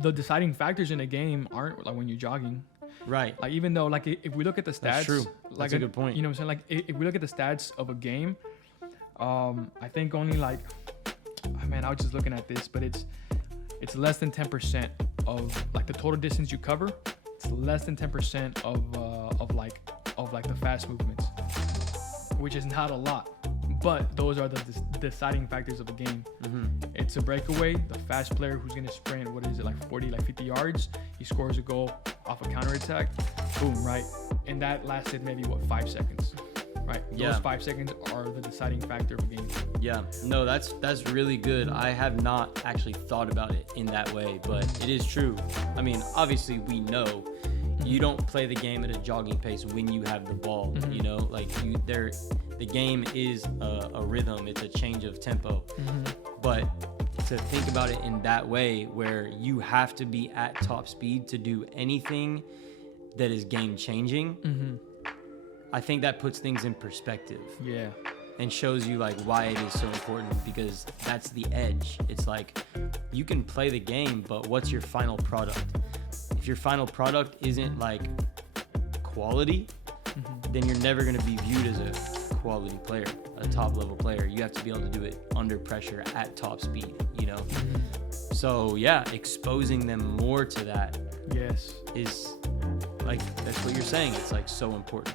the deciding factors in a game aren't like when you're jogging. Right. Like even though like if we look at the stats, That's true. Like That's a good point. You know what I'm saying? Like if we look at the stats of a game, I think only like, I was just looking at this, but it's less than 10% of like the total distance you cover. It's less than 10% of the fast movements, which is not a lot. But those are the deciding factors of a game. Mm-hmm. It's a breakaway. The fast player who's going to sprint, what is it, like 40, like 50 yards. He scores a goal off a counterattack. Boom, right? And that lasted maybe, 5 seconds, right? Yeah. Those 5 seconds are the deciding factor of a game. Yeah. No, that's really good. I have not actually thought about it in that way, but it is true. I mean, obviously, we know you don't play the game at a jogging pace when you have the ball. Mm-hmm. You know, like the game is a rhythm. It's a change of tempo. Mm-hmm. But to think about it in that way, where you have to be at top speed to do anything that is game changing, Mm-hmm. I think that puts things in perspective. Yeah. And shows you like why it is so important, because that's the edge. It's like you can play the game, but what's your final product? If your final product isn't like quality, Mm-hmm. then you're never going to be viewed as a quality player, a top level player. You have to be able to do it under pressure at top speed, you know? Mm-hmm. So yeah, exposing them more to that Yes. is like, that's what you're saying. It's like so important.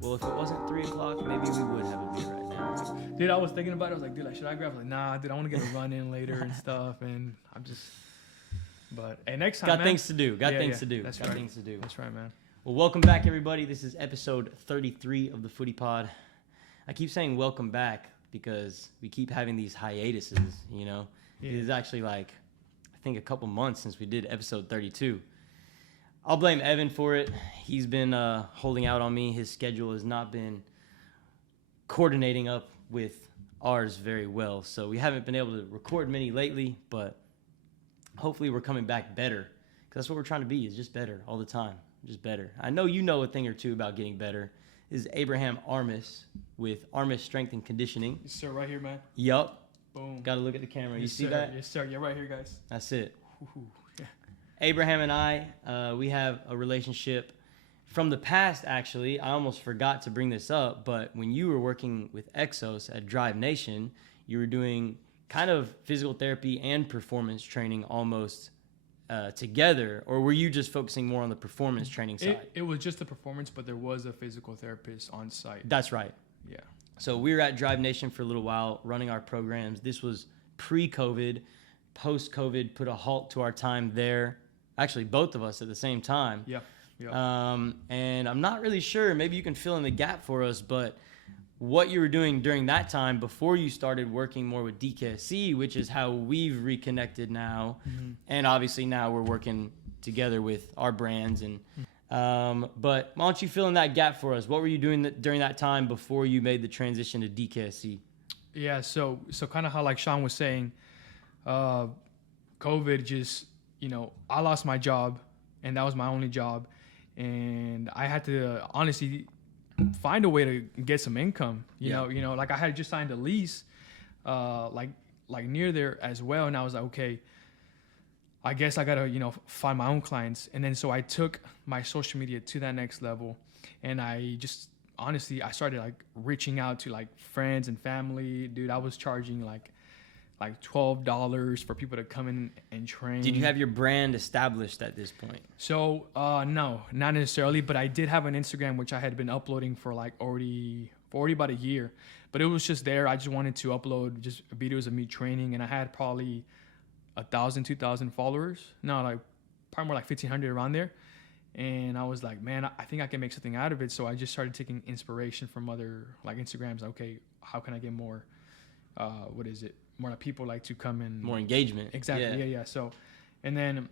Well, if it wasn't 3 o'clock, maybe we would have a beer right now. Dude, I was thinking about it. I was like, dude, like, should I grab? Like, nah, dude, I want to get a run in later and stuff. And I'm just, but hey, next time, Got man. things to do. Got Yeah, things yeah, to do. that's Got right. things to do. That's right, man. Well, welcome back, everybody. This is episode 33 of the Footy Pod. I keep saying welcome back because we keep having these hiatuses, you know? Yeah. It is actually like, I think a couple months since we did episode 32. I'll blame Evan for it. He's been holding out on me. His schedule has not been coordinating up with ours very well. So we haven't been able to record many lately, but hopefully we're coming back better. Because that's what we're trying to be, is just better all the time. Just better. I know you know a thing or two about getting better. This is Abraham Armas with Armas Strength and Conditioning. Yes, sir, right here, man. Yup. Boom. Got to look at the camera. You Yes, see sir. that? Yes, sir. Yeah, right here, guys. That's it. Ooh, yeah. Abraham and I, we have a relationship from the past, actually. I almost forgot to bring this up, but when you were working with Exos at Drive Nation, you were doing kind of physical therapy and performance training almost together, or were you just focusing more on the performance training side? It was just the performance, but there was a physical therapist on site. That's right. Yeah. So we were at Drive Nation for a little while running our programs. This was pre-COVID. Post-COVID put a halt to our time there. Actually, both of us at the same time. Yeah. Yeah. And I'm not really sure, maybe you can fill in the gap for us, but what you were doing during that time before you started working more with DKSC, which is how we've reconnected now. Mm-hmm. And obviously now we're working together with our brands. And but why don't you fill in that gap for us? What were you doing during that time before you made the transition to DKSC? Yeah. So kind of how like Sean was saying, COVID just, I lost my job, and that was my only job. And I had to honestly find a way to get some income. You know, like I had just signed a lease, like near there as well. And I was like, okay, I guess I gotta, find my own clients. And then so I took my social media to that next level, and I just honestly I started like reaching out to like friends and family. Dude, I was charging like $12 for people to come in and train. Did you have your brand established at this point? So, no, not necessarily, but I did have an Instagram, which I had been uploading for like already about a year, but it was just there. I just wanted to upload just videos of me training, and I had probably 1,000, 2,000 followers. No, like probably more like 1,500 around there. And I was like, man, I think I can make something out of it. So I just started taking inspiration from other like Instagrams. Okay, how can I get more, more people like to come in, More engagement. Exactly. Yeah. So, and then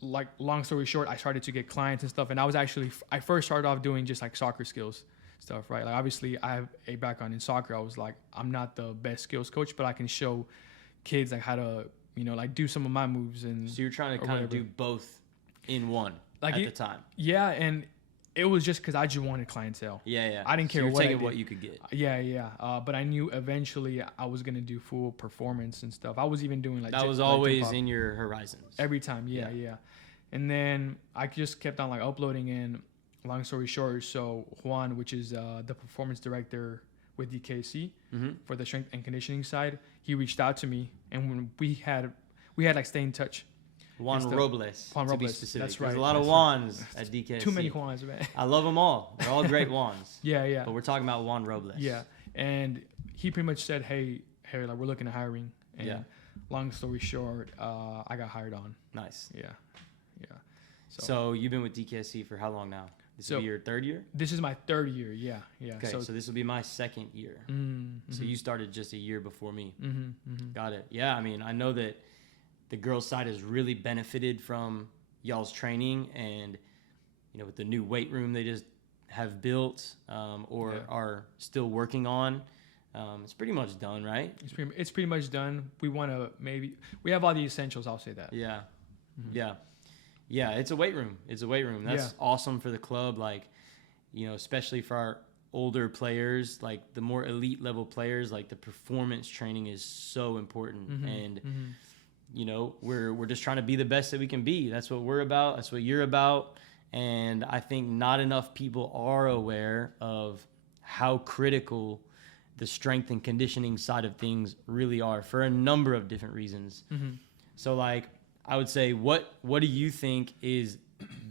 like long story short, I started to get clients and stuff. And I first started off doing just like soccer skills stuff, right? Like obviously I have a background in soccer. I was like, I'm not the best skills coach, but I can show kids like how to, like do some of my moves. And So you're trying to kind of do both in one at the time. Yeah. And it was just because I just wanted clientele. Yeah. I didn't care so you're what I taking did. what you could get. Yeah. But I knew eventually I was gonna do full performance and stuff. I was even doing like That was always in your horizons. every time. Yeah. And then I just kept on like uploading. And long story short, so Juan, which is the performance director with DKSC for the strength and conditioning side, he reached out to me, and when we had like stay in touch. Juan Robles, to be specific. That's right. There's a lot of Juans at DKSC. Too many Juans, man. I love them all. They're all great Juans. Yeah. But we're talking about Juan Robles. Yeah, and he pretty much said, hey, Harry, like we're looking at hiring. And long story short, I got hired on. Nice. Yeah. So you've been with DKSC for how long now? This will be your third year? This is my third year. Yeah. Okay, so this will be my second year. So you started just a year before me. Got it. Yeah, I mean, I know that the girls' side has really benefited from y'all's training, and with the new weight room they just have built are still working on. It's pretty much done, right? It's pretty much done. We have all the essentials. I'll say that. Yeah. It's a weight room. That's awesome for the club. Like, especially for our older players, like the more elite level players, like the performance training is so important. And we're just trying to be the best that we can be. That's what we're about. That's what you're about. And I think not enough people are aware of how critical the strength and conditioning side of things really are for a number of different reasons. So like, I would say, what do you think is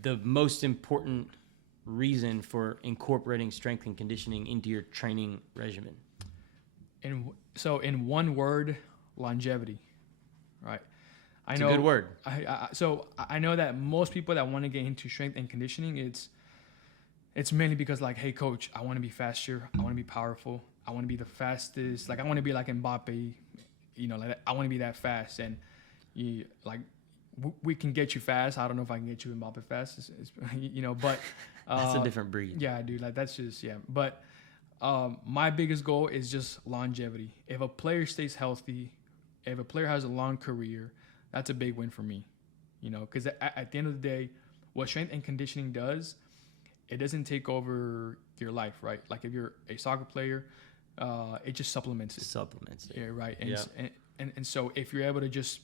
the most important reason for incorporating strength and conditioning into your training regimen? So in one word, longevity, right? It's a good word. So I know that most people that want to get into strength and conditioning, it's mainly because like, hey coach, I want to be faster, I want to be powerful, I want to be the fastest, like I want to be like Mbappe, like I want to be that fast. And we can get you fast. I don't know if I can get you Mbappe fast, but that's a different breed. Yeah, dude, like that's just But my biggest goal is just longevity. If a player stays healthy, if a player has a long career, that's a big win for me. Because at the end of the day, what strength and conditioning does, it doesn't take over your life, right? Like if you're a soccer player, it just supplements it. Yeah, right. And so if you're able to just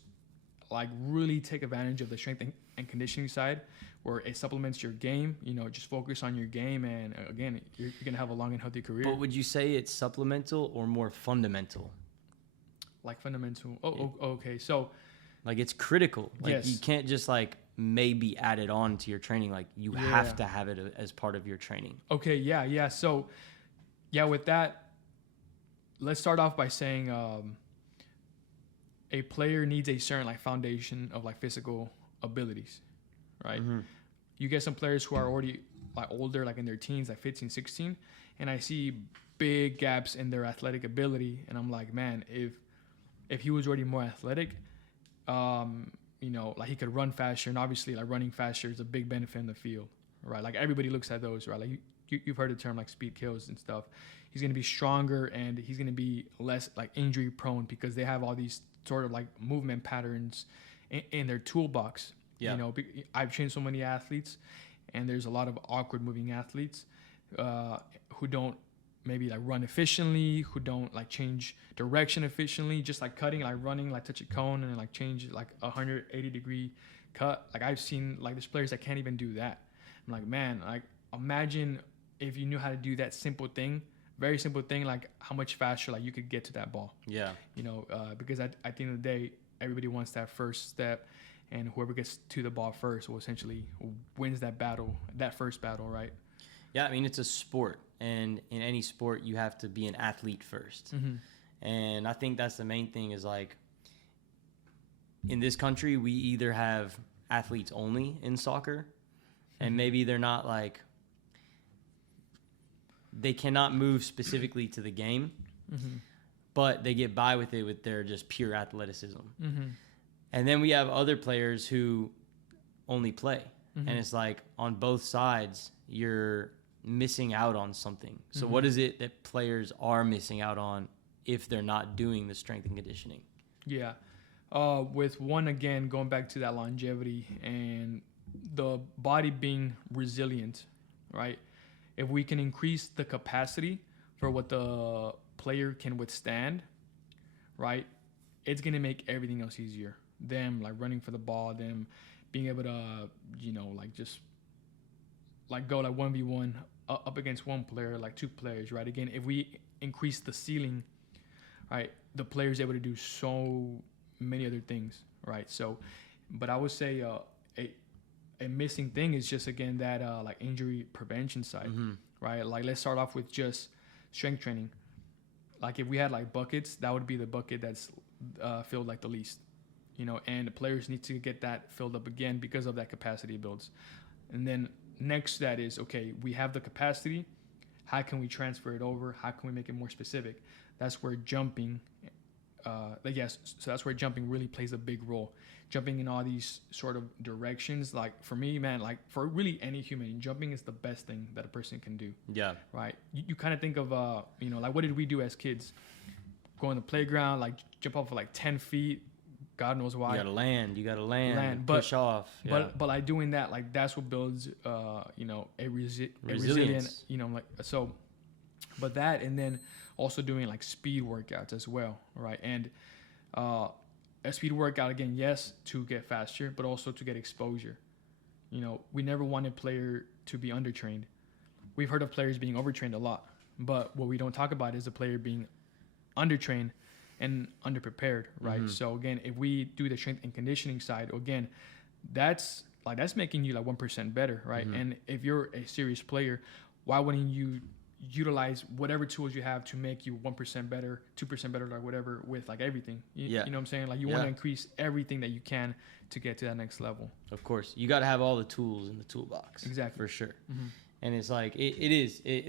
like really take advantage of the strength and conditioning side, where it supplements your game, just focus on your game, and again, you're gonna have a long and healthy career. But would you say it's supplemental or more fundamental? Like fundamental. Okay. So like it's critical. Like yes. You can't just like maybe add it on to your training. Like you have to have it as part of your training. Okay. Yeah. So with that, let's start off by saying a player needs a certain like foundation of like physical abilities, right? You get some players who are already like older, like in their teens, like 15, 16, and I see big gaps in their athletic ability, and I'm like, man, if he was already more athletic, like he could run faster, and obviously like running faster is a big benefit in the field, right? Like everybody looks at those, right? Like you've heard the term like speed kills and stuff. He's going to be stronger, and he's going to be less like injury prone because they have all these sort of like movement patterns in their toolbox. I've trained so many athletes, and there's a lot of awkward moving athletes who don't maybe like run efficiently, who don't like change direction efficiently, just like cutting, like running, like touch a cone and like change like 180-degree cut. Like I've seen like there's players that can't even do that. I'm like, man, like imagine if you knew how to do that simple thing, very simple thing, like how much faster like you could get to that ball. Because at the end of the day, everybody wants that first step, and whoever gets to the ball first will essentially wins that first battle, right? Yeah, I mean, it's a sport, and in any sport, you have to be an athlete first. And I think that's the main thing is like, in this country, we either have athletes only in soccer, and maybe they're not like, they cannot move specifically to the game, but they get by with it with their just pure athleticism. And then we have other players who only play. And it's like on both sides, you're missing out on something. So what is it that players are missing out on if they're not doing the strength and conditioning? Yeah. With one, again, going back to that longevity and the body being resilient, right? If we can increase the capacity for what the player can withstand, right, it's going to make everything else easier. Them like running for the ball, them being able to, like just like go like 1v1 up against one player, like two players, right? Again, if we increase the ceiling, right, the player's able to do so many other things, right? So, but I would say a missing thing is just, again, that like injury prevention side, right? Like, let's start off with just strength training. Like, if we had like buckets, that would be the bucket that's filled like the least, and the players need to get that filled up again because of that capacity builds. And then next to that is, okay, we have the capacity. How can we transfer it over? How can we make it more specific? That's where jumping, so that's where jumping really plays a big role. Jumping in all these sort of directions, like for me, man, like for really any human, jumping is the best thing that a person can do. Yeah. Right. You kind of think of, like what did we do as kids? Go on the playground, like jump off of like 10 feet. God knows why. You gotta land, push off. Yeah. But like doing that, like that's what builds, a resilient, like so. But that, and then also doing like speed workouts as well, right? And a speed workout, again, yes, to get faster, but also to get exposure. We never want a player to be undertrained. We've heard of players being overtrained a lot, but what we don't talk about is a player being undertrained and underprepared, right? So again, if we do the strength and conditioning side, again, that's making you like 1% better, right? And if you're a serious player, why wouldn't you utilize whatever tools you have to make you 1% better, 2% better, like whatever, with like everything? You know what I'm saying? Like you want to increase everything that you can to get to that next level. Of course, you got to have all the tools in the toolbox. Exactly, for sure. And it's like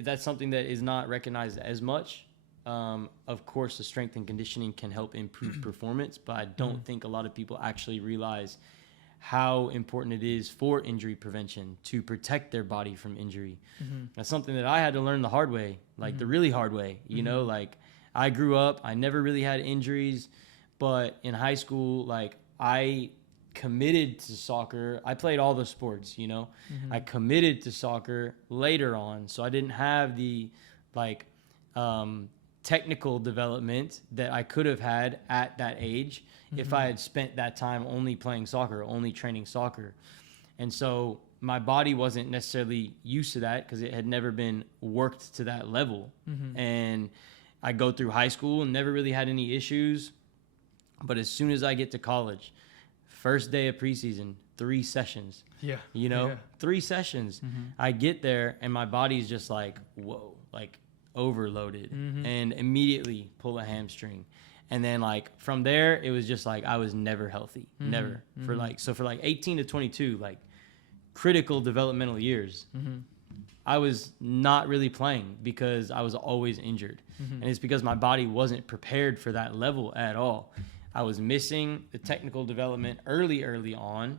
that's something that is not recognized as much. Of course, the strength and conditioning can help improve performance, but I don't think a lot of people actually realize how important it is for injury prevention to protect their body from injury. That's something that I had to learn the hard way, like the really hard way. Like I grew up, I never really had injuries, but in high school, like I committed to soccer. I played all the sports, I committed to soccer later on, so I didn't have the like technical development that I could have had at that age if I had spent that time only playing soccer, only training soccer. And so my body wasn't necessarily used to that because it had never been worked to that level. And I go through high school and never really had any issues. But as soon as I get to college, first day of preseason, 3 sessions. 3 sessions. I get there and my body's just like, whoa, like overloaded, and immediately pull a hamstring. And then like from there, it was just like I was never healthy, never. For like 18 to 22, like critical developmental years, I was not really playing because I was always injured. And it's because my body wasn't prepared for that level at all. I was missing the technical development early on.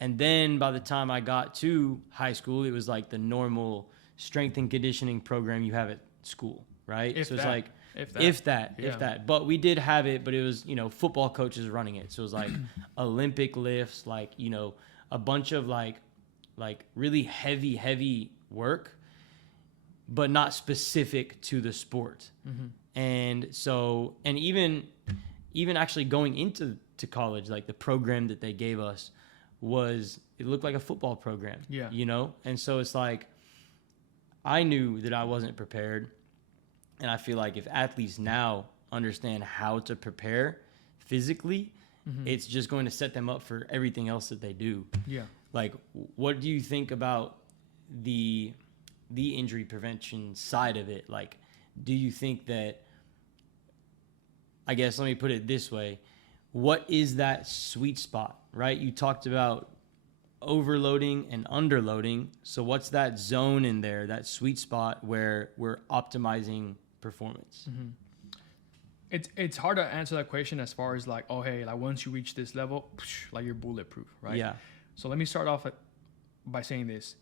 And then by the time I got to high school, it was like the normal strength and conditioning program you have at school, right? If that. But we did have it, but it was, football coaches running it. So it was like Olympic lifts, like, a bunch of like really heavy work, but not specific to the sport. And so, and even actually going into college, like the program that they gave us it looked like a football program, And so it's like, I knew that I wasn't prepared. And I feel like if athletes now understand how to prepare physically, it's just going to set them up for everything else that they do. Yeah. Like, what do you think about the injury prevention side of it? Like, do you think that, I guess, let me put it this way. What is that sweet spot, right? You talked about overloading and underloading. So what's that zone in there, that sweet spot where we're optimizing performance? It's hard to answer that question as far as like, oh, hey, like once you reach this level, like you're bulletproof, right? Yeah. So let me start off by saying this.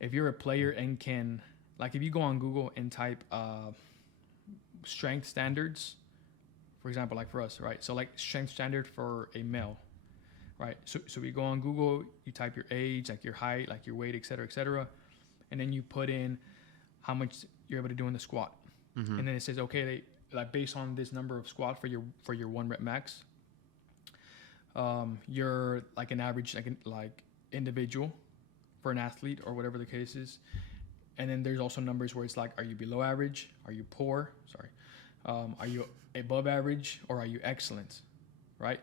If you're a player and can, like if you go on Google and type strength standards, for example, like for us, right? So like strength standard for a male, right? So we go on Google, you type your age, like your height, like your weight, et cetera, and then you put in how much you're able to do in the squat, and then it says, okay, like based on this number of squat for your 1 rep max, you're like an average like individual for an athlete or whatever the case is. And then there's also numbers where it's like, are you below average? Are you poor? Are you above average, or are you excellent? Right?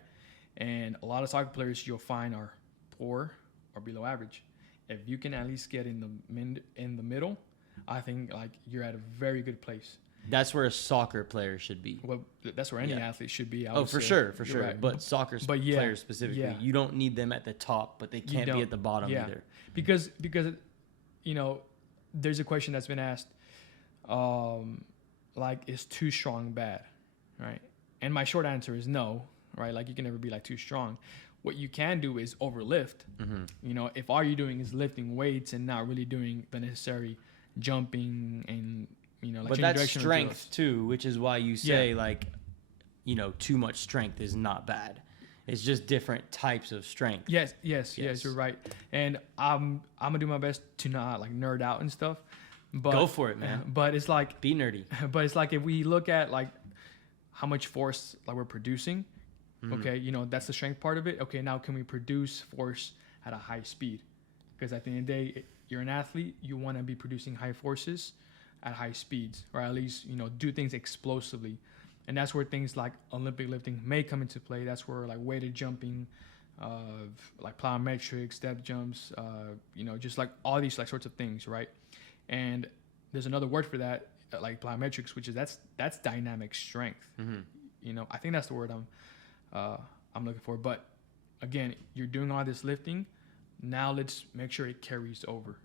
And a lot of soccer players you'll find are poor or below average. If you can at least get in the middle, I think like you're at a very good place. That's where a soccer player should be. Well, that's where any athlete should be. For sure. Right. But soccer players specifically, you don't need them at the top, but they can't be at the bottom either. Because you know, there's a question that's been asked, like, is too strong bad, right? And my short answer is no, right? Like, you can never be like too strong. What you can do is overlift. You know, if all you're doing is lifting weights and not really doing the necessary jumping and, you know, like, but that's strength too, which is why you say like, you know, too much strength is not bad. It's just different types of strength. Yes, you're right. And I'm gonna do my best to not like nerd out and stuff. But go for it, man. But it's like, be nerdy. But it's like, if we look at like how much force like we're producing, okay, you know, that's the strength part of it. Okay, now can we produce force at a high speed? Because at the end of the day, you're an athlete, you want to be producing high forces at high speeds, or at least, you know, do things explosively. And that's where things like Olympic lifting may come into play. That's where like weighted jumping, like plyometric, step jumps, you know, just like all these like sorts of things, right? And there's another word for that, like plyometrics, which is that's dynamic strength. You know, I think that's the word I'm looking for. But again, you're doing all this lifting. Now let's make sure it carries over,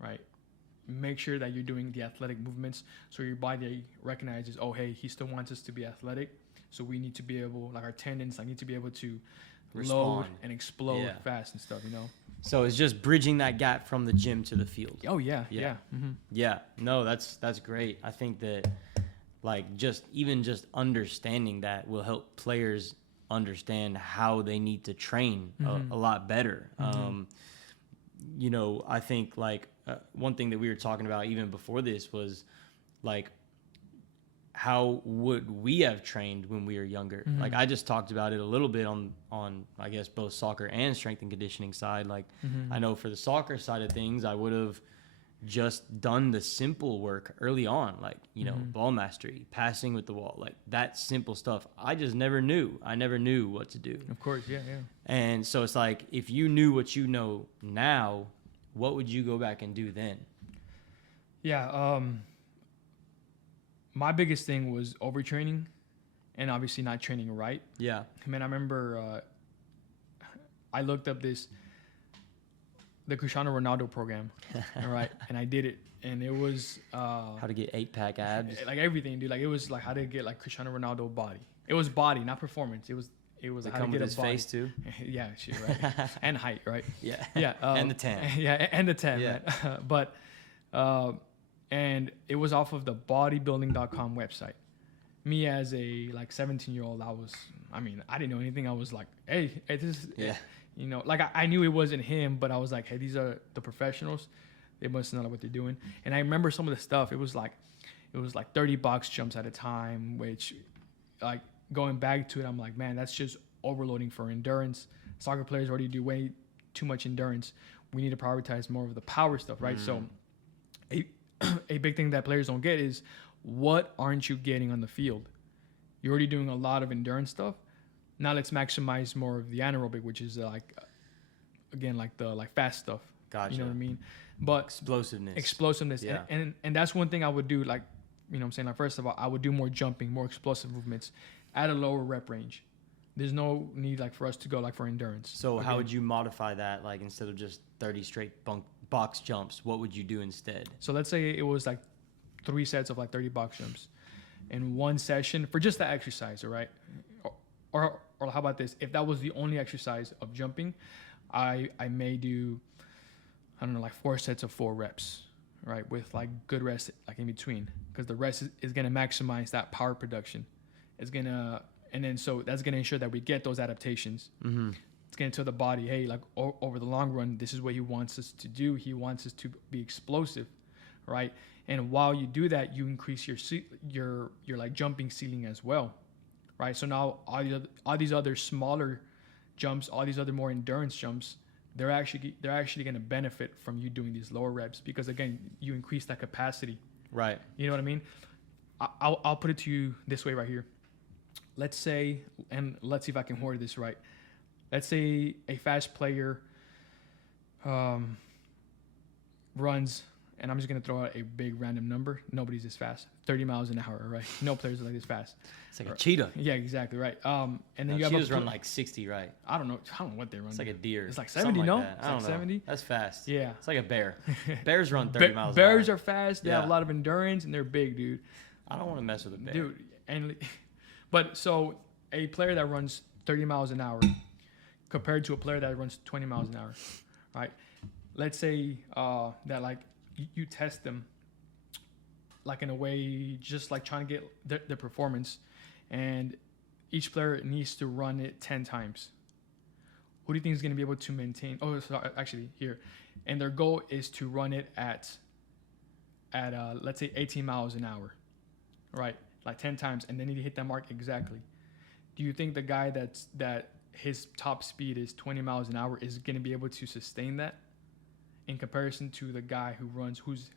right? Make sure that you're doing the athletic movements so your body recognizes, oh, hey, he still wants us to be athletic. So we need to be able, like our tendons, need to be able to load and explode fast and stuff, you know? So it's just bridging that gap from the gym to the field. Oh, yeah. Yeah. No, that's great. I think that like just understanding that will help players understand how they need to train a lot better. You know, I think like one thing that we were talking about even before this was like, how would we have trained when we were younger? Like I just talked about it a little bit on I guess both soccer and strength and conditioning side. Like I know for the soccer side of things, I would have just done the simple work early on, like, you know, ball mastery, passing with the wall, like that simple stuff. I just never knew. I never knew what to do. Of course, yeah. And so it's like, if you knew what you know now, what would you go back and do then? Yeah, my biggest thing was overtraining and obviously not training right. Yeah. I mean, I remember I looked up the Cristiano Ronaldo program, all right, and I did it, and it was how to get 8-pack abs, like everything, dude. Like it was like how to get like Cristiano Ronaldo body. It was body, not performance. It was they how come to get with his body. face too. Yeah, shit, right, and height, right? Yeah. And the tan. Yeah, and the tan, man. But and it was off of the bodybuilding.com website. Me as a like 17-year-old, I didn't know anything. I was like, hey, this is, you know, like I knew it wasn't him, but I was like, hey, these are the professionals. They must know what they're doing. And I remember some of the stuff. It was like 30 box jumps at a time, which like going back to it, I'm like, man, that's just overloading for endurance. Soccer players already do way too much endurance. We need to prioritize more of the power stuff, right? So a big thing that players don't get is, what aren't you getting on the field? You're already doing a lot of endurance stuff. Now let's maximize more of the anaerobic, which is like, again, like the like fast stuff. Gotcha. You know what I mean? But explosiveness. Yeah. And that's one thing I would do. Like, you know what I'm saying? Like, first of all, I would do more jumping, more explosive movements at a lower rep range. There's no need like for us to go like for endurance. So how would you modify that? Like, instead of just 30 straight box jumps, what would you do instead? So let's say it was like 3 sets of like 30 box jumps in one session for just that exercise, all right? Or how about this? If that was the only exercise of jumping, I may do, I don't know, like 4 sets of 4 reps, right? With like good rest like in between, because the rest is going to maximize that power production. It's going to, and then so that's going to ensure that we get those adaptations. it's going to tell the body, hey, like over the long run, this is what he wants us to do. He wants us to be explosive, right? And while you do that, you increase your like jumping ceiling as well, right? So now all these other smaller jumps, all these other more endurance jumps, they're actually going to benefit from you doing these lower reps, because again, you increase that capacity. Right. You know what I mean? I'll put it to you this way right here. Let's say, and let's see if I can word this right. Let's say a fast player runs, and I'm just going to throw out a big random number. Nobody's this fast. 30 miles an hour, right? No players are like this fast. It's like a cheetah. Yeah, exactly, right. And then you have cheetahs run like 60, right? I don't know what they run. It's like a deer. It's like 70, no? Like It's like 70. That's fast. Yeah. It's like a bear. Bears run 30 miles an hour. Bears are fast. They have a lot of endurance, and they're big, dude. I don't want to mess with a bear. Dude, but so a player that runs 30 miles an hour compared to a player that runs 20 miles an hour, right? Let's say that like you test them like in a way, just like trying to get their performance, and each player needs to run it 10 times. Who do you think is going to be able to maintain? Oh, sorry, actually here, and their goal is to run it at let's say 18 miles an hour, right? Like 10 times, and then you hit that mark exactly. Do you think the guy that his top speed is 20 miles an hour is going to be able to sustain that in comparison to the guy who runs whose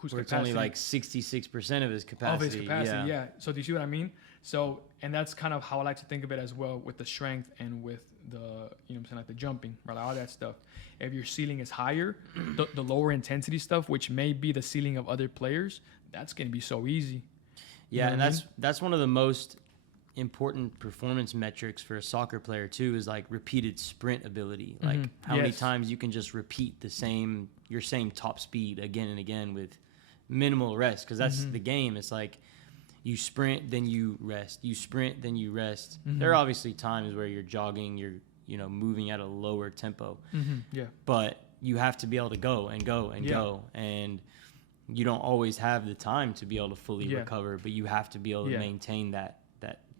capacity, it's only like 66% of his capacity. Of his capacity, yeah. So do you see what I mean? So, and that's kind of how I like to think of it as well, with the strength and with the, you know what I'm saying, like the jumping, right? Like all that stuff. If your ceiling is higher, the lower intensity stuff, which may be the ceiling of other players, that's going to be so easy. Yeah, you know, and that's one of the most important performance metrics for a soccer player too, is like repeated sprint ability. Like how many times you can just repeat your same top speed again and again with minimal rest, because that's the game. It's like you sprint, then you rest. You sprint, then you rest. There are obviously times where you're jogging, you're moving at a lower tempo. Yeah. But you have to be able to go and go and go, and you don't always have the time to be able to fully recover, but you have to be able to maintain that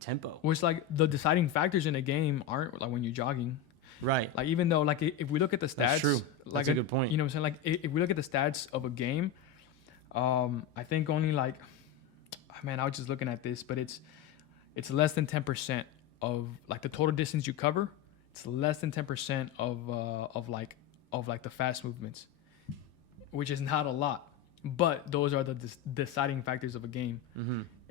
tempo. Which, like, the deciding factors in a game aren't like when you're jogging. Right. Like, even though, like, if we look at the stats. That's true. Like, that's a good point. You know what I'm saying? Like, if we look at the stats of a game, I think only like, man, I was just looking at this, but it's less than 10% of like the total distance you cover. It's less than 10% of the fast movements, which is not a lot. But those are the deciding factors of a game.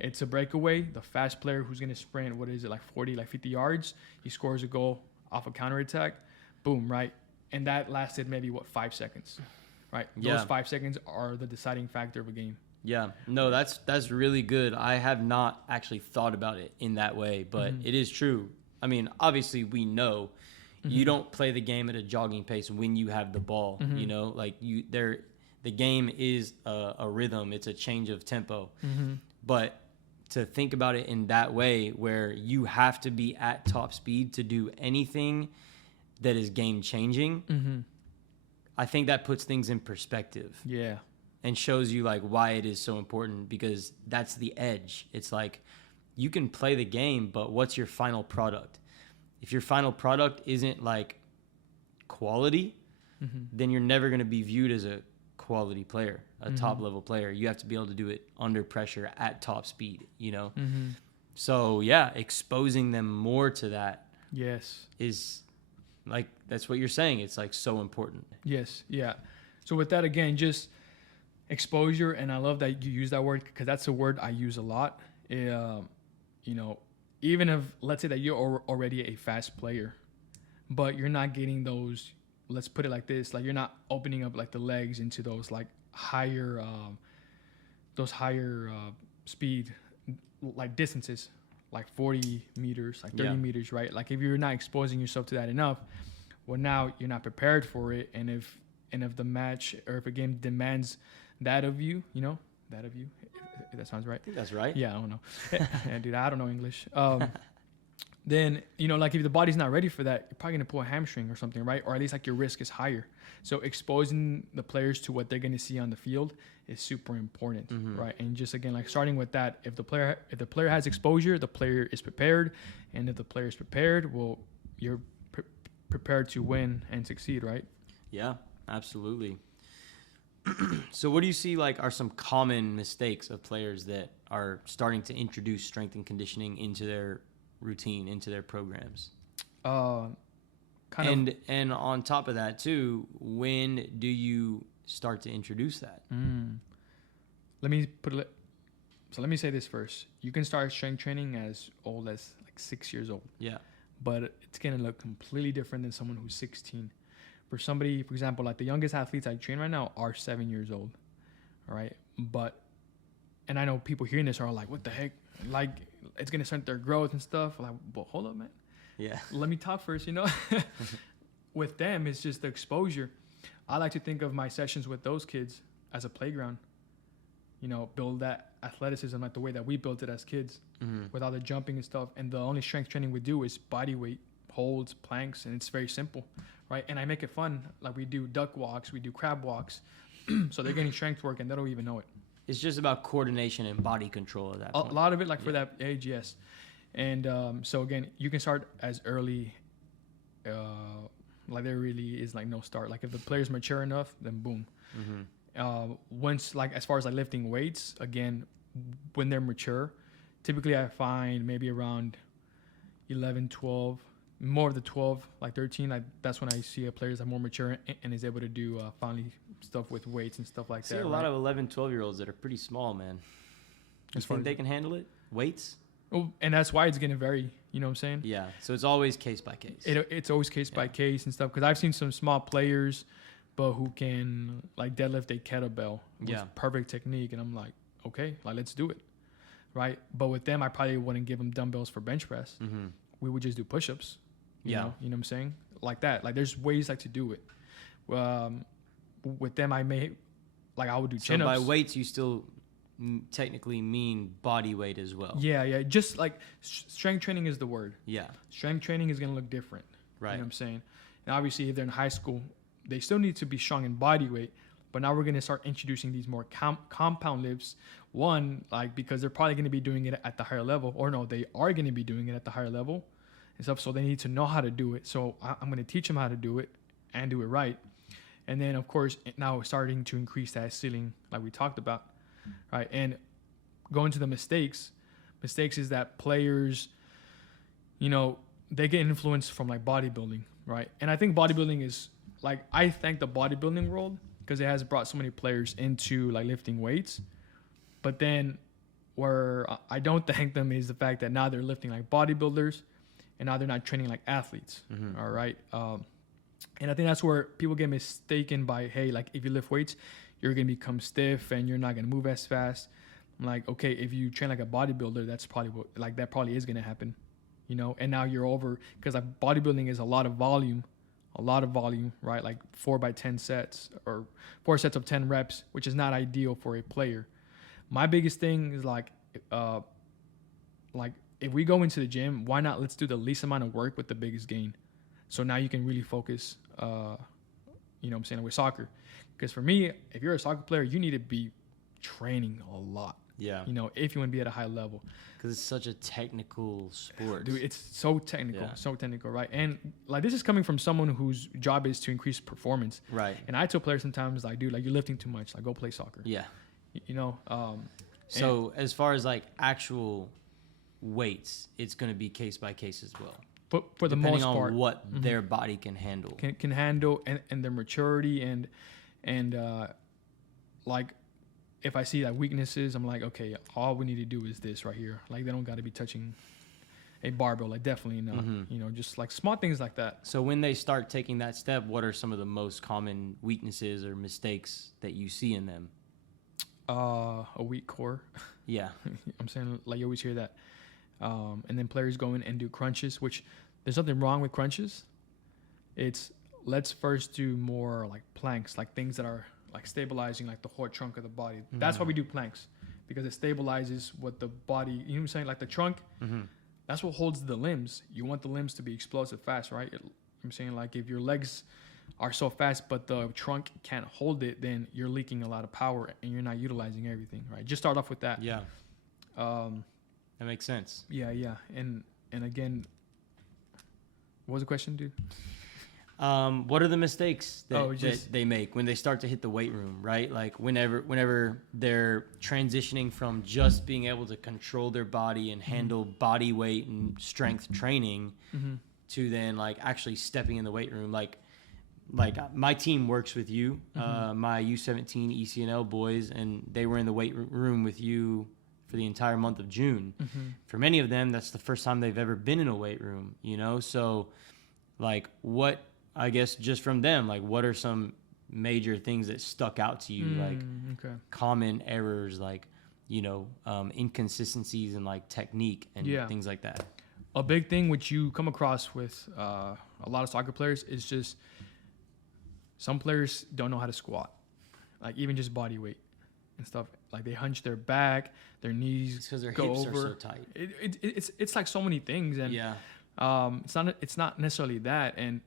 It's a breakaway. The fast player who's going to sprint, what is it, like 40, like 50 yards? He scores a goal off a counterattack. Boom, right? And that lasted maybe, 5 seconds, right? Yeah. Those 5 seconds are the deciding factor of a game. Yeah. No, that's really good. I have not actually thought about it in that way, but it is true. I mean, obviously we know you don't play the game at a jogging pace when you have the ball, you know, like the game is a rhythm. It's a change of tempo. But to think about it in that way, where you have to be at top speed to do anything that is game changing, I think that puts things in perspective. Yeah. And shows you like why it is so important, because that's the edge. It's like you can play the game, but what's your final product? If your final product isn't like quality, then you're never going to be viewed as a quality player, a top level player. You have to be able to do it under pressure at top speed, you know? So yeah, exposing them more to that is like, that's what you're saying. It's like so important. Yes. Yeah. So with that, again, just exposure. And I love that you use that word, because that's a word I use a lot. You know, even if, let's say that you're already a fast player, but you're not getting those, let's put it like this, like you're not opening up like the legs into those like higher speed like distances, like 40 meters, like 30 meters, right? Like if you're not exposing yourself to that enough, well, now you're not prepared for it. And if the match or if a game demands that of you, if that sounds right. I think that's right. Yeah, I don't know. Yeah, dude, I don't know English. Then, like if the body's not ready for that, you're probably going to pull a hamstring or something, right? Or at least like your risk is higher. So exposing the players to what they're going to see on the field is super important, right? And just again, like starting with that, if the player has exposure, the player is prepared. And if the player is prepared, well, you're prepared to win and succeed, right? Yeah, absolutely. So what do you see like are some common mistakes of players that are starting to introduce strength and conditioning into their routine, into their programs? And on top of that too, when do you start to introduce that? Let me say this first. You can start strength training as old as like 6 years old. Yeah. But it's going to look completely different than someone who's 16. For somebody, for example, like the youngest athletes I train right now are 7 years old. All right. And I know people hearing this are like, what the heck? Like, it's going to stunt their growth and stuff. Like, well, hold up, man. Yeah. Let me talk first, With them, it's just the exposure. I like to think of my sessions with those kids as a playground. Build that athleticism like the way that we built it as kids, with all the jumping and stuff. And the only strength training we do is body weight, holds, planks, and it's very simple, right? And I make it fun. Like we do duck walks, we do crab walks. So they're getting strength work and they don't even know it. It's just about coordination and body control at that point. A lot of it, for that age, yes. And so again, you can start as early, like there really is like no start. Like if the player's mature enough, then boom. Once, like as far as like lifting weights, again, when they're mature, typically I find maybe around 11, 12, more of the 12, like 13, like that's when I see a players that are more mature and is able to do finally stuff with weights and stuff like that. I see a lot of 11, 12-year-olds that are pretty small, man. You think they can handle it? Weights? Oh, and that's why it's going to vary. You know what I'm saying? Yeah. So it's always case by case. It's always case by case and stuff. Because I've seen some small players, but who can like deadlift a kettlebell with perfect technique. And I'm like, okay, like let's do it. Right. But with them, I probably wouldn't give them dumbbells for bench press. We would just do push-ups. You know what I'm saying? Like that. Like there's ways like to do it. With them, I would do chin-ups. So by weights, you still technically mean body weight as well. Yeah. Just like strength training is the word. Yeah. Strength training is going to look different. Right. You know what I'm saying? And obviously, if they're in high school, they still need to be strong in body weight. But now we're going to start introducing these more compound lifts. One, like because they're probably going to be doing it at the higher level. Or no, they are going to be doing it at the higher level and stuff. So they need to know how to do it. So I'm going to teach them how to do it and do it right. And then, of course, now we're starting to increase that ceiling like we talked about. Right. And going to the mistakes is that players, they get influenced from like bodybuilding. Right. And I think bodybuilding is like, I thank the bodybuilding world because it has brought so many players into like lifting weights. But then where I don't thank them is the fact that now they're lifting like bodybuilders and now they're not training like athletes. All right. And I think that's where people get mistaken by, hey, like if you lift weights, you're going to become stiff and you're not going to move as fast. I'm like, okay, if you train like a bodybuilder, that's probably that probably is going to happen, and now you're over because like bodybuilding is a lot of volume, right? Like 4x10 sets or 4 sets of 10 reps, which is not ideal for a player. My biggest thing is like if we go into the gym, why not let's do the least amount of work with the biggest gain. So now you can really focus, what I'm saying, with soccer. Because for me, if you're a soccer player, you need to be training a lot. Yeah. If you want to be at a high level. Because it's such a technical sport. Dude, it's so technical, right? And like this is coming from someone whose job is to increase performance. Right. And I tell players sometimes, like, dude, like you're lifting too much. Like, go play soccer. Yeah. So as far as like actual weights, it's going to be case by case as well. But for the most part, depending on what their body can handle. Can handle and their maturity and like if I see like weaknesses, I'm like, okay, all we need to do is this right here. Like they don't got to be touching a barbell, like definitely not. Just like small things like that. So when they start taking that step, what are some of the most common weaknesses or mistakes that you see in them? A weak core. Yeah. I'm saying like you always hear that. And then players go in and do crunches, which there's nothing wrong with crunches. It's let's first do more like planks, like things that are like stabilizing like the whole trunk of the body. That's why we do planks, because it stabilizes what the body, you know what I'm saying? Like the trunk, that's what holds the limbs. You want the limbs to be explosive fast, right? I'm saying like if your legs are so fast, but the trunk can't hold it, then you're leaking a lot of power and you're not utilizing everything, right? Just start off with that. Yeah. That makes sense. Yeah. And again, what was the question, dude? What are the mistakes that just they make when they start to hit the weight room, right? Like whenever they're transitioning from just being able to control their body and handle body weight and strength training to then like actually stepping in the weight room. Like my team works with you, my U17 ECNL boys, and they were in the weight room with you for the entire month of June. For many of them, that's the first time they've ever been in a weight room, you know? So like what, I guess just from them, like what are some major things that stuck out to you? Like common errors, like, you know, inconsistencies in like technique and things like that. A big thing which you come across with a lot of soccer players is just some players don't know how to squat, like even just body weight and stuff. Like they hunch their back, their knees because their go hips over. are so tight. It's like so many things, and it's not necessarily that. And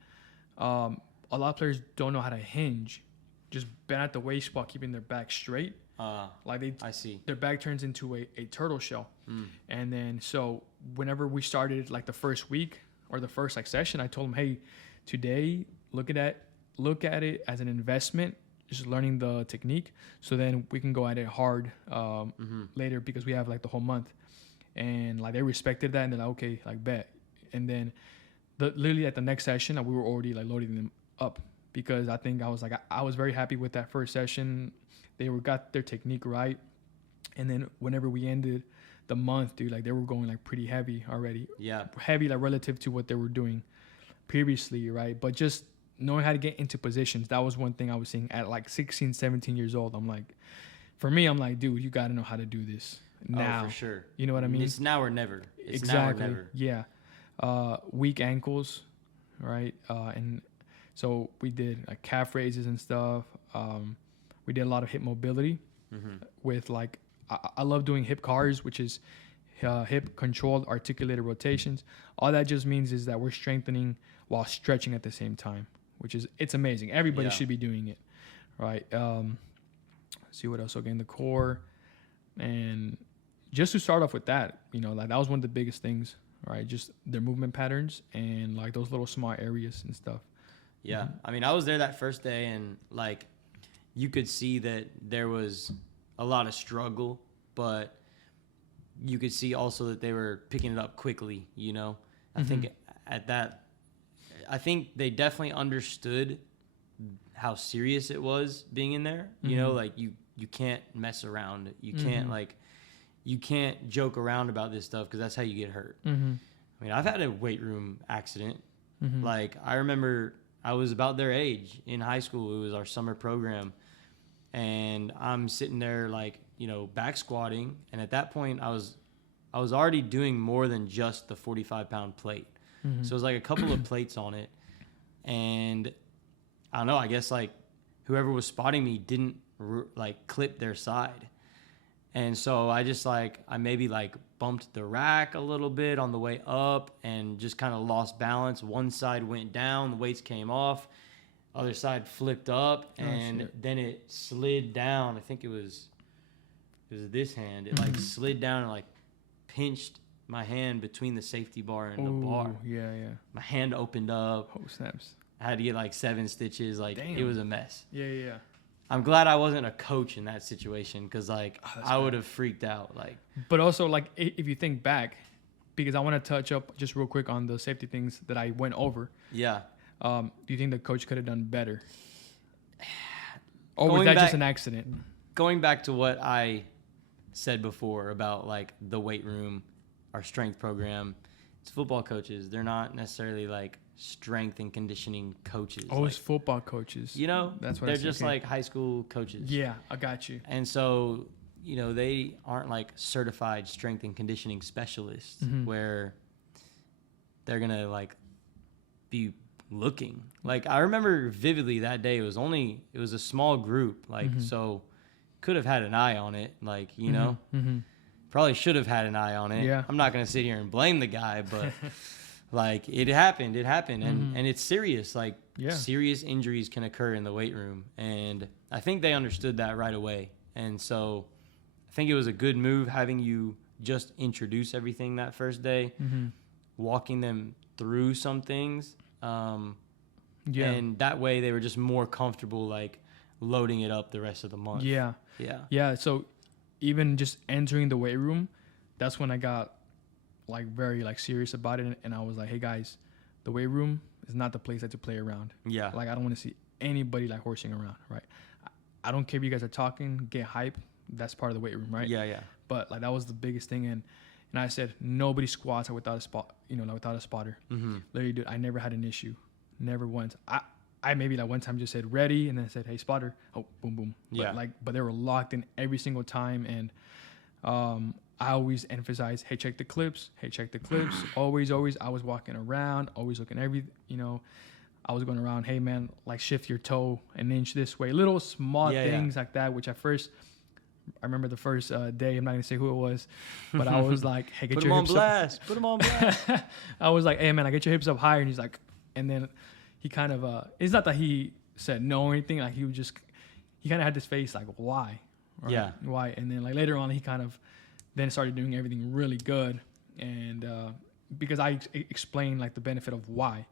a lot of players don't know how to hinge, just bend at the waist while keeping their back straight. I see. Their back turns into a turtle shell. And then so whenever we started like the first week or the first like session, I told them, hey, today look at it as an investment, just learning the technique, so then we can go at it hard later, because we have like the whole month. And like they respected that, and they're like, okay, like bet. And then literally at the next session, we were already like loading them up, because I think I was very happy with that first session. They got their technique right, and then whenever we ended the month, dude, like they were going like pretty heavy already. Yeah, heavy like relative to what they were doing previously, right? But just knowing how to get into positions, that was one thing I was seeing at like 16, 17 years old. I'm like, for me, I'm like, dude, you got to know how to do this now. Oh, for sure. You know what I mean? It's now or never. It's exactly. Now or never. Yeah. Weak ankles, right? And so we did like calf raises and stuff. We did a lot of hip mobility with like, I love doing hip cars, which is hip controlled articulated rotations. All that just means is that we're strengthening while stretching at the same time, which is, it's amazing. Everybody should be doing it, right? Let's see what else. So again, the core, and just to start off with that, you know, like that was one of the biggest things, right? Just their movement patterns and like those little small areas and stuff. Yeah. I mean, I was there that first day, and like you could see that there was a lot of struggle, but you could see also that they were picking it up quickly, you know? I think I think they definitely understood how serious it was being in there. You know, like you can't mess around. You can't you can't joke around about this stuff, because that's how you get hurt. I mean, I've had a weight room accident. Like I remember I was about their age in high school. It was our summer program, and I'm sitting there like, you know, back squatting. And at that point I was already doing more than just the 45-pound plate. So it was like a couple of plates on it. And I don't know, I guess like whoever was spotting me didn't like clip their side. And so I just like, I maybe like bumped the rack a little bit on the way up and just kind of lost balance. One side went down, the weights came off, other side flipped up, and then it slid down. I think it was this hand. It like slid down and like pinched my hand between the safety bar and the bar. Yeah. My hand opened up. Oh, snaps. I had to get like 7 stitches. Like, it was a mess. Yeah. I'm glad I wasn't a coach in that situation, because like I would have freaked out. Like, but also like if you think back, because I want to touch up just real quick on the safety things that I went over. Yeah. Do you think the coach could have done better? Or was that just an accident? Going back to what I said before about like the weight room, our strength program, it's football coaches. They're not necessarily like strength and conditioning coaches. Oh, like, it's football coaches. You know, that's what they're just like high school coaches. Yeah, I got you. And so, you know, they aren't like certified strength and conditioning specialists where they're gonna like be looking. Like I remember vividly that day. It was a small group. Like so, could have had an eye on it. Like you know. Probably should have had an eye on it. Yeah. I'm not going to sit here and blame the guy, but like it happened. And it's serious. Like serious injuries can occur in the weight room. And I think they understood that right away. And so I think it was a good move having you just introduce everything that first day, walking them through some things. Yeah. And that way they were just more comfortable, like, loading it up the rest of the month. Yeah. Yeah. Yeah. So even just entering the weight room, that's when I got like very like serious about it. And I was like, hey guys, the weight room is not the place that to play around. Yeah. Like I don't want to see anybody like horsing around, right? I don't care if you guys are talking, get hype. That's part of the weight room, right? Yeah, yeah. But like that was the biggest thing. And I said, nobody squats without a spot, like without a spotter. Mm-hmm. Literally, dude, I never had an issue. Never once. I maybe like one time just said ready and then I said, hey, spotter. Oh, boom, boom. Yeah. But they were locked in every single time. And I always emphasize, hey, check the clips. Hey, check the clips. always. I was walking around, always looking I was going around, hey, man, like shift your toe an inch this way. Little small things like that, which at first, I remember the first day, I'm not going to say who it was, but I was like, hey, get your hips up. Put them on blast. I was like, hey, man, I get your hips up higher. And he's like, and then he kind of, it's not that he said no or anything. Like he kind of had this face like, why? Right? Yeah. Why? And then like later on, he kind of then started doing everything really good. And because I explained like the benefit of why.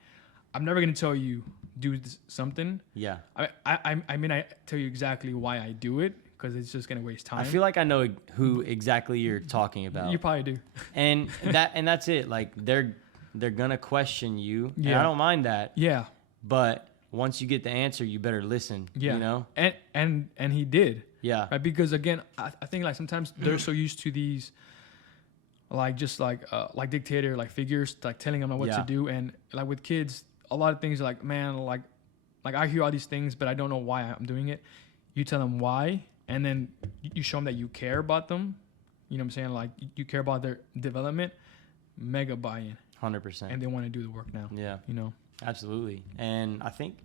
I'm never going to tell you do something. Yeah. I mean, I tell you exactly why I do it because it's just going to waste time. I feel like I know who exactly you're talking about. You probably do. And that's it. Like they're going to question you. Yeah. And I don't mind that. Yeah. But once you get the answer, you better listen. Yeah. You know? And he did. Yeah. Right? Because again, I think like sometimes they're so used to these like just like dictator like figures like telling them what to do, and like with kids, a lot of things are like, man, like I hear all these things, but I don't know why I'm doing it. You tell them why, and then you show them that you care about them. You know what I'm saying? Like you care about their development. Mega buy-in. 100%. And they want to do the work now. Yeah. You know. Absolutely. And I think,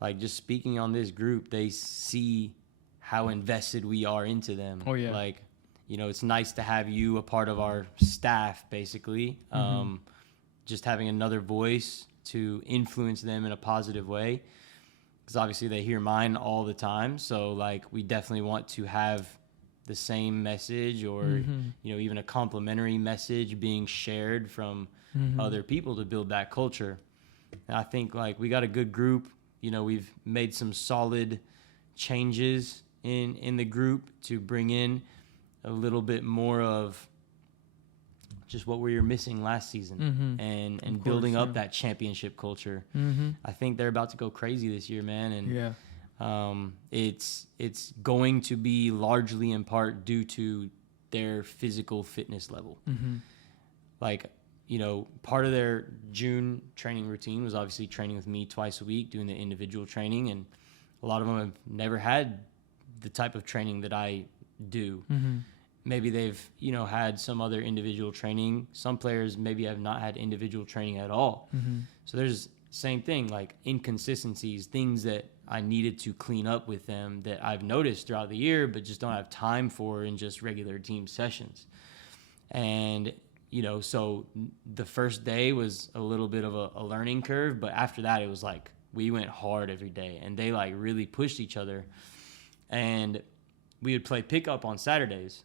like, just speaking on this group, they see how invested we are into them. Oh yeah. Like, it's nice to have you a part of our staff, basically. Mm-hmm. Just having another voice to influence them in a positive way, because obviously they hear mine all the time. So like we definitely want to have the same message or even a complimentary message being shared from other people to build that culture. And I think like we got a good group. We've made some solid changes in the group to bring in a little bit more of just what we were missing last season and building up that championship culture. I think they're about to go crazy this year, man. And it's going to be largely in part due to their physical fitness level. Like, part of their June training routine was obviously training with me twice a week, doing the individual training. And a lot of them have never had the type of training that I do. Maybe they've, had some other individual training. Some players maybe have not had individual training at all. So there's same thing, like inconsistencies, things that I needed to clean up with them that I've noticed throughout the year, but just don't have time for in just regular team sessions. And, so the first day was a little bit of a learning curve, but after that, it was like we went hard every day and they like really pushed each other. And we would play pickup on Saturdays.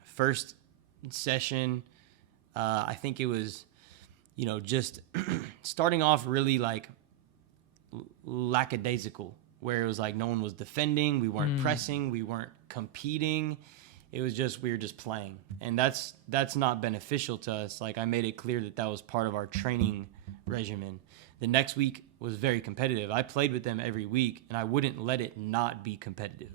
First session, I think it was, just starting off really like lackadaisical, where it was like no one was defending, we weren't pressing, we weren't competing. It was just, we were just playing. And that's not beneficial to us. Like I made it clear that was part of our training regimen. The next week was very competitive. I played with them every week, and I wouldn't let it not be competitive.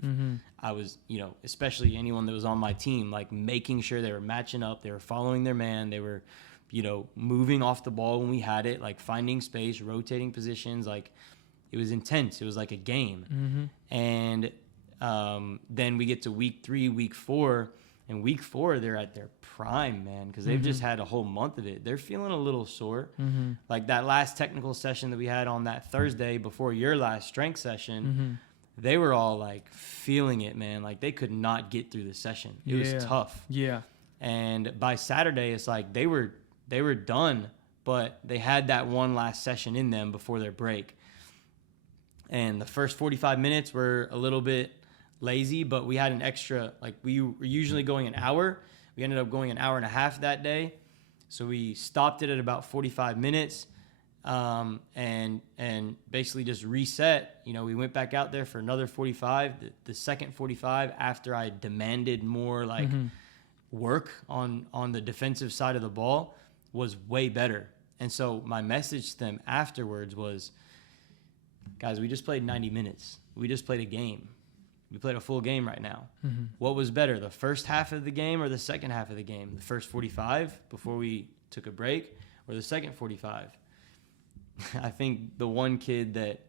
I was, especially anyone that was on my team, like making sure they were matching up, they were following their man, they were, moving off the ball when we had it, like finding space, rotating positions. Like it was intense. It was like a game. And then we get to week 3, week 4, and week 4, they're at their prime, man, because they've just had a whole month of it. They're feeling a little sore. Like that last technical session that we had on that Thursday before your last strength session, they were all like feeling it, man. Like they could not get through the session. It was tough. Yeah. And by Saturday, it's like they were done, but they had that one last session in them before their break. And the first 45 minutes were a little bit lazy, but we had an extra, like we were usually going an hour. We ended up going an hour and a half that day. So we stopped it at about 45 minutes. and basically just reset. You know, we went back out there for another 45. The second 45, after I demanded more like work on the defensive side of the ball, was way better. And so my message to them afterwards was, guys, we just played 90 minutes. We just played a game. We played a full game right now. What was better, the first half of the game or the second half of the game? The first 45 before we took a break, or the second 45? I think the one kid that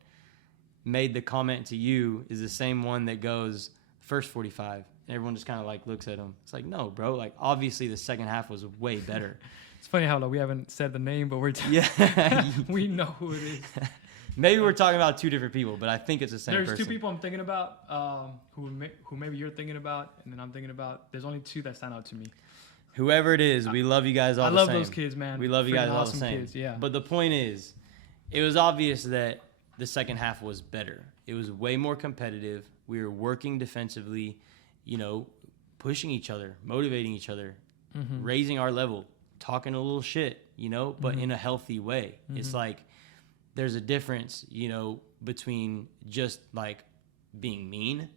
made the comment to you is the same one that goes first 45. And everyone just kind of like looks at him. It's like, no, bro. Like, obviously the second half was way better. It's funny how like, we haven't said the name, but we know who it is. Maybe we're talking about two different people, but I think it's the same person. There's two people I'm thinking about who maybe you're thinking about, and then I'm thinking about. There's only two that stand out to me. Whoever it is, we love you guys all the same. I love those kids, man. We love you guys all awesome the same. Kids, yeah. But the point is, it was obvious that the second half was better. It was way more competitive. We were working defensively, you know, pushing each other, motivating each other, raising our level, talking a little shit, you know, but in a healthy way. It's like there's a difference, you know, between just like being mean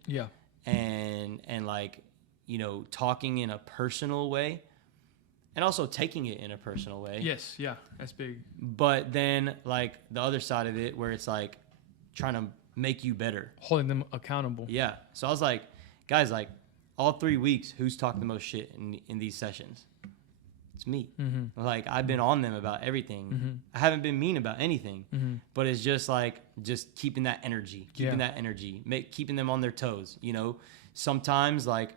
and like, you know, talking in a personal way, and also taking it in a personal way. Yes, yeah, that's big. But then like the other side of it where it's like trying to make you better. Holding them accountable. Yeah. So I was like, guys, like all 3 weeks, who's talked the most shit in these sessions? It's me. Like I've been on them about everything. I haven't been mean about anything, but it's just like, just keeping that energy, keeping them on their toes. You know, sometimes like,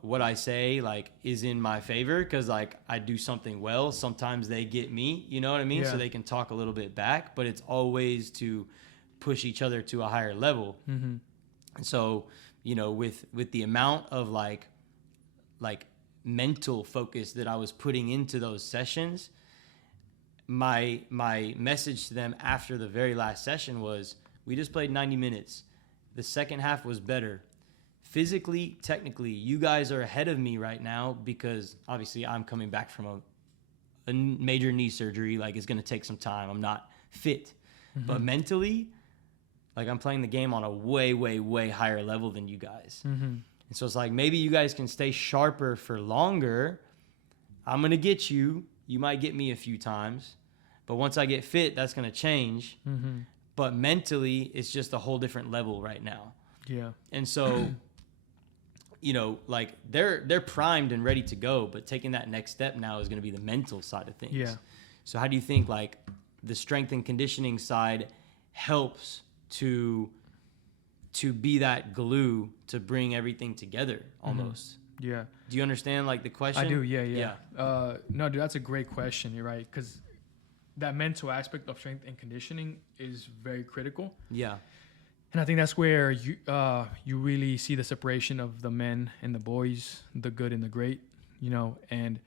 what I say like is in my favor because like I do something well. Sometimes they get me, you know what I mean? So they can talk a little bit back, but it's always to push each other to a higher level. And so, you know, with the amount of like mental focus that I was putting into those sessions, my message to them after the very last session was, we just played 90 minutes. The second half was better. Physically, technically, you guys are ahead of me right now because obviously I'm coming back from a major knee surgery. Like, it's going to take some time. I'm not fit. But mentally, like, I'm playing the game on a way, way, way higher level than you guys. And so it's like, maybe you guys can stay sharper for longer. I'm going to get you. You might get me a few times. But once I get fit, that's going to change. But mentally, it's just a whole different level right now. Yeah. And so... you know, like they're primed and ready to go, but taking that next step now is going to be the mental side of things. Yeah. So how do you think like the strength and conditioning side helps to be that glue to bring everything together almost? Yeah. Do you understand like the question? I do. Yeah. No, dude, that's a great question. You're right. Because that mental aspect of strength and conditioning is very critical. Yeah. And I think that's where you really see the separation of the men and the boys, the good and the great, you know. And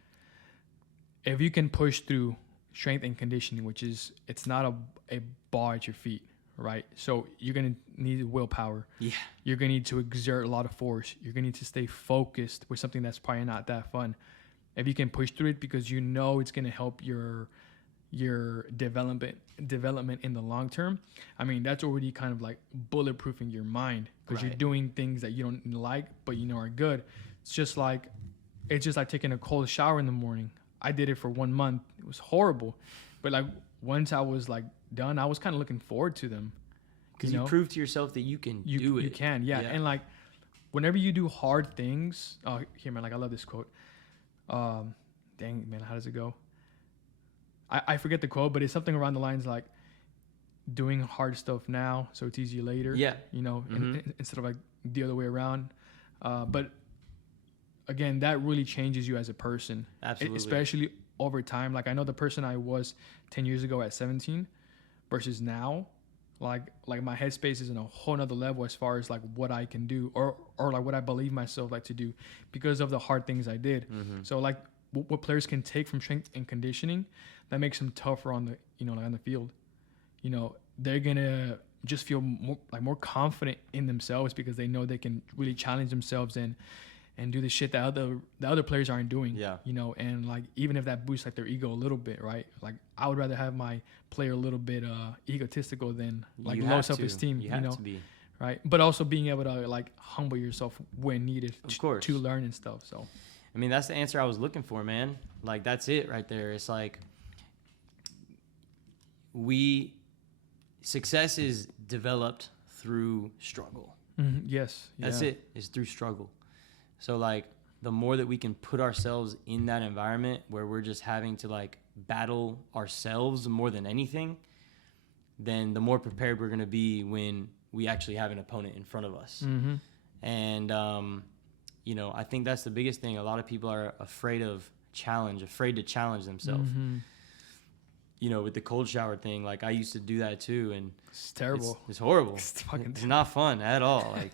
if you can push through strength and conditioning, which is, it's not a bar at your feet, right? So you're going to need willpower. Yeah. You're going to need to exert a lot of force. You're going to need to stay focused with something that's probably not that fun. If you can push through it because you know it's going to help your development in the long term, I mean, that's already kind of like bulletproofing your mind because you're doing things that you don't like but you know are good. It's just like taking a cold shower in the morning. I did it for 1 month. It was horrible, but like once I was like done, I was kind of looking forward to them because you proved to yourself that you can do it. You can, yeah. And like whenever you do hard things, here man, like I love this quote. Dang man, how does it go? I forget the quote, but it's something around the lines like doing hard stuff now so it's easier later. Yeah. You know, instead of like the other way around. But again, that really changes you as a person. Absolutely. Especially over time. Like I know the person I was 10 years ago at 17 versus now, like my headspace is in a whole nother level as far as like what I can do or like what I believe myself like to do because of the hard things I did. So like what players can take from strength and conditioning that makes them tougher on the, you know, like on the field. You know, they're gonna just feel more confident in themselves because they know they can really challenge themselves and and do the shit that the other players aren't doing. Yeah. You know, and like even if that boosts like their ego a little bit, right? Like I would rather have my player a little bit egotistical than like low self-esteem. You have to be. Right. But also being able to like humble yourself when needed Of course. to learn and stuff. So I mean, that's the answer I was looking for, man. Like that's it right there. It's like success is developed through struggle. Yes. That's it. It's through struggle. So like the more that we can put ourselves in that environment where we're just having to like battle ourselves more than anything, then the more prepared we're going to be when we actually have an opponent in front of us. And, you know, I think that's the biggest thing. A lot of people are afraid to challenge themselves. You know, with the cold shower thing, like I used to do that too. And it's terrible. It's horrible. It's not fun at all. Like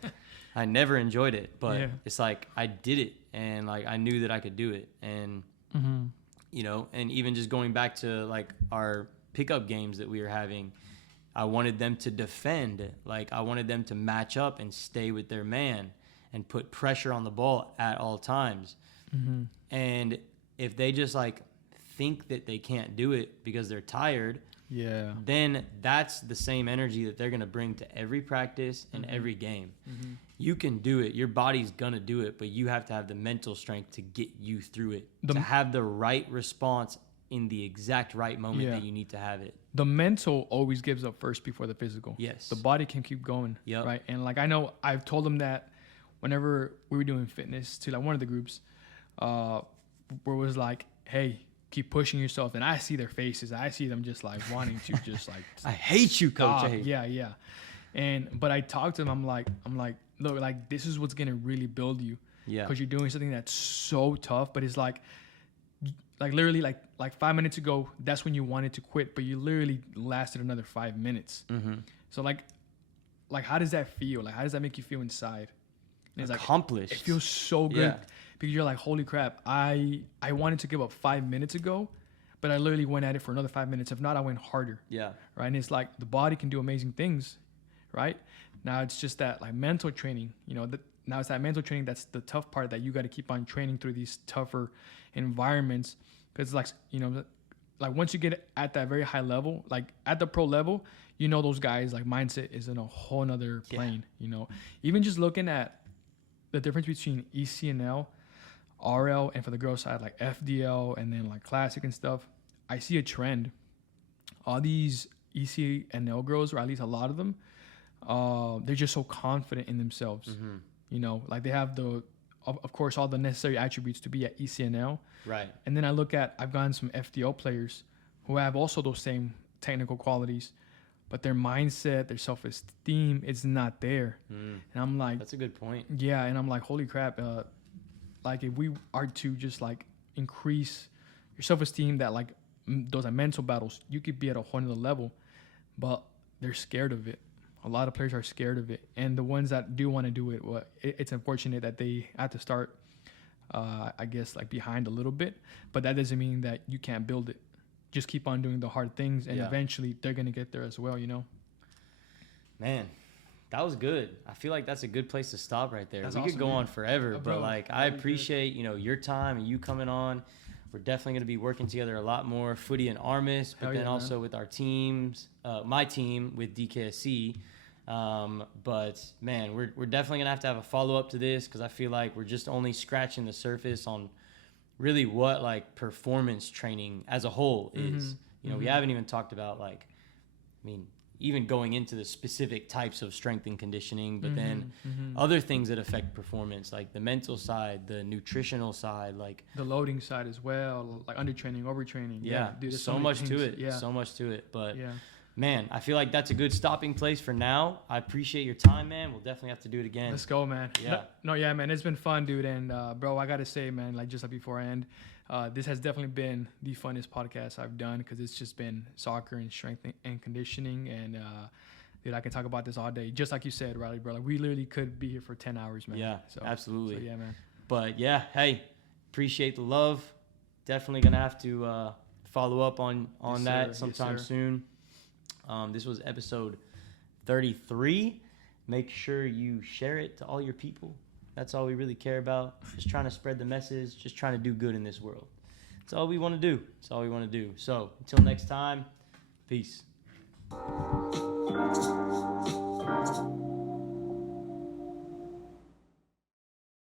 I never enjoyed it, but it's like I did it and like I knew that I could do it. And, you know, and even just going back to like our pickup games that we were having, I wanted them to defend. Like I wanted them to match up and stay with their man and put pressure on the ball at all times. And if they just like think that they can't do it because they're tired, then that's the same energy that they're going to bring to every practice and every game. You can do it. Your body's going to do it, but you have to have the mental strength to get you through it, to have the right response in the exact right moment that you need to have it. The mental always gives up first before the physical. Yes. The body can keep going. Right. And like I know I've told them that whenever we were doing fitness to like one of the groups, where it was like, hey, keep pushing yourself. And I see their faces. I see them just like wanting to just like I hate you, coach. Yeah. But I talk to them, I'm like, look, like this is what's gonna really build you. Yeah. Because you're doing something that's so tough, but it's like literally like 5 minutes ago, that's when you wanted to quit, but you literally lasted another 5 minutes. So like how does that feel? Like how does that make you feel inside? And it's accomplished. Like, it feels so good because you're like, holy crap, I wanted to give up 5 minutes ago, but I literally went at it for another 5 minutes. If not, I went harder. Yeah. Right. And it's like the body can do amazing things, right? Now it's just that like mental training, you know, now it's that mental training that's the tough part that you got to keep on training through these tougher environments. Because like, you know, like once you get at that very high level, like at the pro level, you know, those guys like mindset is in a whole nother plane, you know. Even just looking at the difference between ECNL, RL, and for the girls side, like FDL and then like classic and stuff, I see a trend. All these ECNL girls, or at least a lot of them, they're just so confident in themselves. You know, like they have of course, all the necessary attributes to be at ECNL. Right. And then I've gotten some FDL players who have also those same technical qualities, but their mindset, their self-esteem, it's not there. And I'm like, that's a good point. Yeah. And I'm like, holy crap. Like if we are to just like increase your self-esteem, that like those are mental battles, you could be at a whole nother level, but they're scared of it. A lot of players are scared of it. And the ones that do want to do it, well, it's unfortunate that they have to start, I guess, like behind a little bit. But that doesn't mean that you can't build it. Just keep on doing the hard things, and eventually they're going to get there as well, you know? Man, that was good. I feel like that's a good place to stop right there. That's we awesome, could go on forever, bro, but like I appreciate, you know, your time and you coming on. We're definitely going to be working together a lot more, Footy and Armas, but then also with our teams, my team with DKSC. But man, we're definitely going to have a follow-up to this, because I feel like we're just only scratching the surface on really what like performance training as a whole is. You know, we haven't even talked about like, I mean, even going into the specific types of strength and conditioning, but then other things that affect performance, like the mental side, the nutritional side, like the loading side as well, like undertraining, overtraining. Dude, so much to it. So much to it. But man, I feel like that's a good stopping place for now. I appreciate your time, man. We'll definitely have to do it again. Let's go, man. Yeah, man. It's been fun, dude. And bro, I gotta say, man, like just like before I end, this has definitely been the funnest podcast I've done, because it's just been soccer and strength and conditioning. And dude, I can talk about this all day. Just like you said, Riley, bro. Like we literally could be here for 10 hours, man. Yeah, so, absolutely. So, yeah, man. But yeah, hey, appreciate the love. Definitely gonna have to follow up on that sometime soon. This was episode 33. Make sure you share it to all your people That's all we really care about. Just trying to spread the message, just trying to do good in this world. That's all we want to do. That's all we want to do. So until next time, peace.